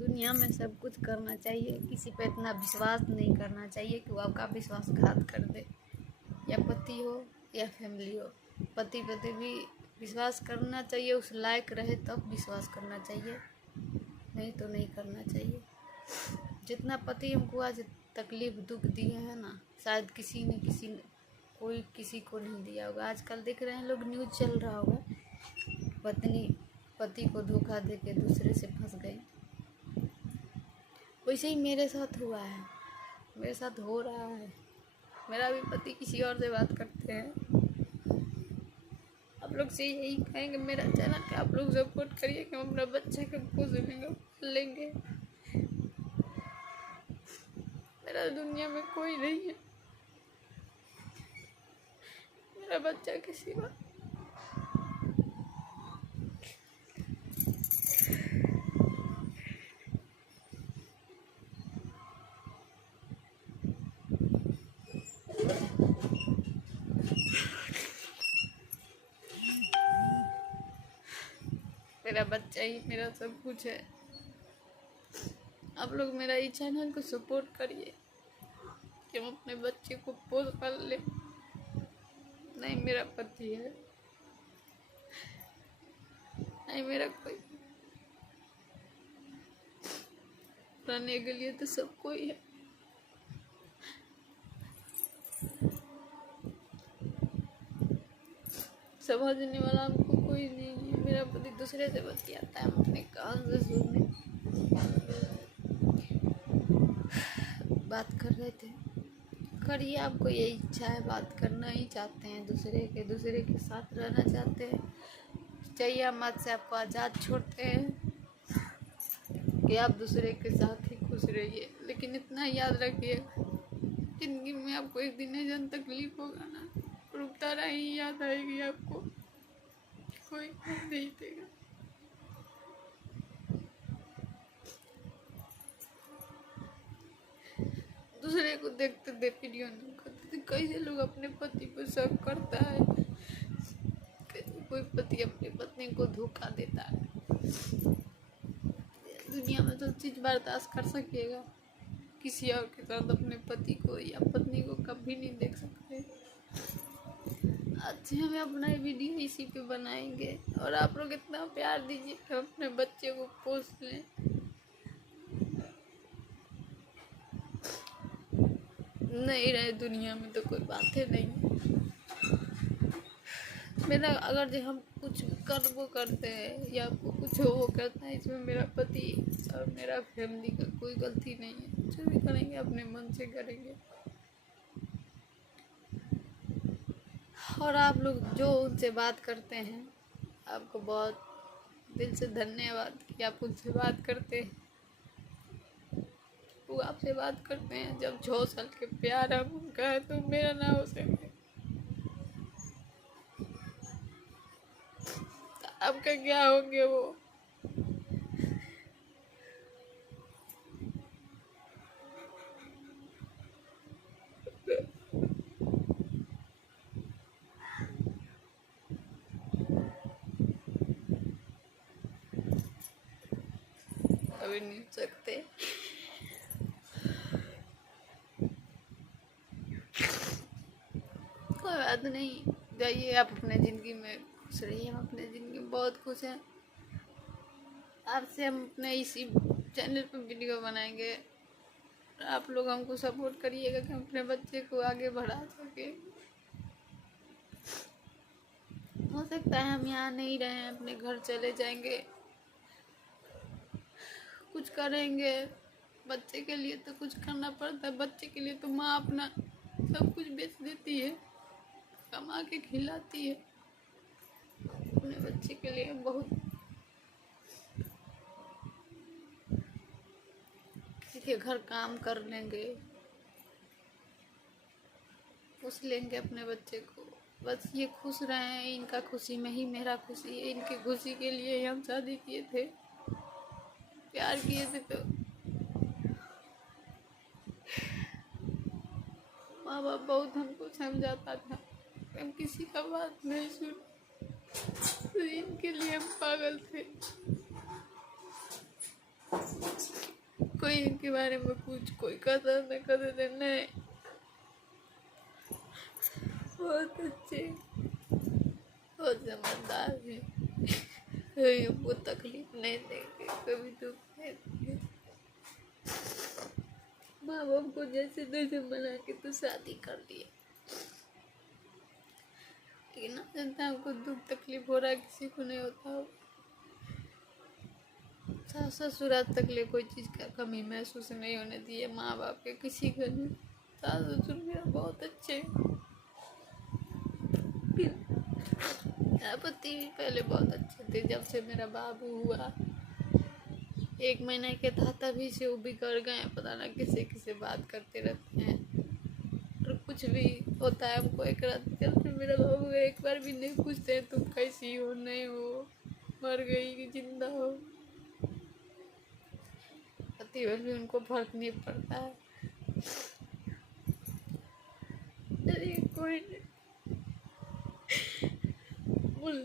दुनिया में सब कुछ करना चाहिए, किसी पे इतना विश्वास नहीं करना चाहिए कि वो आपका विश्वासघात कर दे, या पति हो या फैमिली हो। पति पति भी विश्वास करना चाहिए, उस लायक रहे तब विश्वास करना चाहिए, नहीं तो नहीं करना चाहिए। जितना पति हमको आज तकलीफ दुख दिए है ना, शायद कोई किसी को नहीं दिया होगा। आजकल देख रहे हैं लोग, न्यूज़ चल रहा होगा, पत्नी पति को धोखा दे के दूसरे से फंस गई। वैसे ही मेरे साथ हुआ है, मेरे साथ हो रहा है। मेरा भी पति किसी और से बात करते हैं। आप लोग से यही कहेंगे, मेरा चैनल के आप लोग सपोर्ट करिए कि हम अपना बच्चे को पोस लेंगे। मेरा दुनिया में कोई नहीं है, मेरा बच्चा के सिवा। मेरा बच्चा ही मेरा सब कुछ है। आप लोग मेरा इस चैनल को सपोर्ट करिए कि हम अपने बच्चे को पोस पाल ले। नहीं मेरा पति है, नहीं मेरा कोई, रहने के लिए तो सब कोई है। समझने वाला हमको कोई नहीं है। मेरा पति दूसरे से बतियाता है, हम अपने कान से सुनने बात कर रहे थे। करिए, आपको यही इच्छा है, बात करना ही चाहते हैं, दूसरे के साथ रहना चाहते हैं, चाहिए हम आज से आपको आज़ाद छोड़ते हैं कि आप दूसरे के साथ ही खुश रहिए। लेकिन इतना याद रखिए, जिंदगी में आपको एक दिन जन तकलीफ होगा ना, रुकता रही याद आएगी आपको, कोई नहीं देगा। दूसरे को देखते देखते वीडियो नहीं करते। कैसे लोग अपने पति पर शक करता है, कैसे कोई पति अपनी पत्नी को धोखा देता है। दुनिया में तो चीज बर्दाश्त कर सकिएगा, किसी और के साथ अपने पति को या पत्नी को कभी नहीं देख सकते। आज हम अपना वीडियो इसी पे बनाएंगे और आप लोग इतना प्यार दीजिए कि हम अपने बच्चे को पोस लें। नहीं रहे दुनिया में तो कोई बात है नहीं। मेरा अगर जो हम कुछ वो करते हैं या आपको कुछ वो करता है, इसमें मेरा पति और मेरा फैमिली का कोई गलती नहीं है। जो भी करेंगे अपने मन से करेंगे। और आप लोग जो उनसे बात करते हैं, आपको बहुत दिल से धन्यवाद कि आप उनसे बात करते हैं। वो आपसे बात करते हैं, जब 6 साल के प्यार अब उनका है तो मेरा ना हो सके, आपका क्या होंगे वो। अभी नहीं सकते। कोई बात नहीं, जाइए आप अपने ज़िंदगी में खुश रहिए। हम अपने ज़िंदगी में बहुत खुश हैं। आपसे हम अपने इसी चैनल पर वीडियो बनाएंगे। आप लोग हमको सपोर्ट करिएगा कि हम अपने बच्चे को आगे बढ़ा सके। हो सकता है हम यहाँ नहीं रहें, अपने घर चले जाएंगे, कुछ करेंगे। बच्चे के लिए तो कुछ करना पड़ता है। बच्चे के लिए तो माँ अपना सब कुछ बेच देती है, कमा के खिलाती है। अपने बच्चे के लिए बहुत किसी के घर काम कर लेंगे, पूछ लेंगे अपने बच्चे को। बस ये खुश रहें, इनका खुशी में ही मेरा खुशी है। इनकी खुशी के लिए हम शादी किए थे, प्यार किए थे। तो माँ बाप बहुत हमको समझाता था, हम किसी का बात नहीं सुन, तो इनके लिए हम पागल थे। कोई इनके बारे में कुछ कोई कदर न करते नहीं, बहुत अच्छे, बहुत समझदार है, कभी हमको तकलीफ नहीं देंगे, कभी दुख नहीं देंगे। माँ बाप को जैसे तैसे मना के तो शादी कर दिए, लेकिन ना जनता हमको दुख तकलीफ हो रहा है, किसी को नहीं होता हो। सास ससुराल तक ले कोई चीज़ का कमी महसूस नहीं होने दी है माँ बाप के किसी का नहीं। सास ससुर मेरा बहुत अच्छे। फिर मेरा पति भी पहले बहुत अच्छे थे, जब से मेरा बाबू हुआ 1 महीने के था तभी से वो बिगड़ गए, पता ना किसे किसे बात करते रहते हैं, और कुछ भी होता है हमको एक रात चलते मेरा बाबू एक बार भी नहीं पूछते हैं तुम कैसी हो, नहीं हो, मर गई कि जिंदा हो। पति भी उनको फर्क नहीं पड़ता है। चलिए कोई नहीं, मन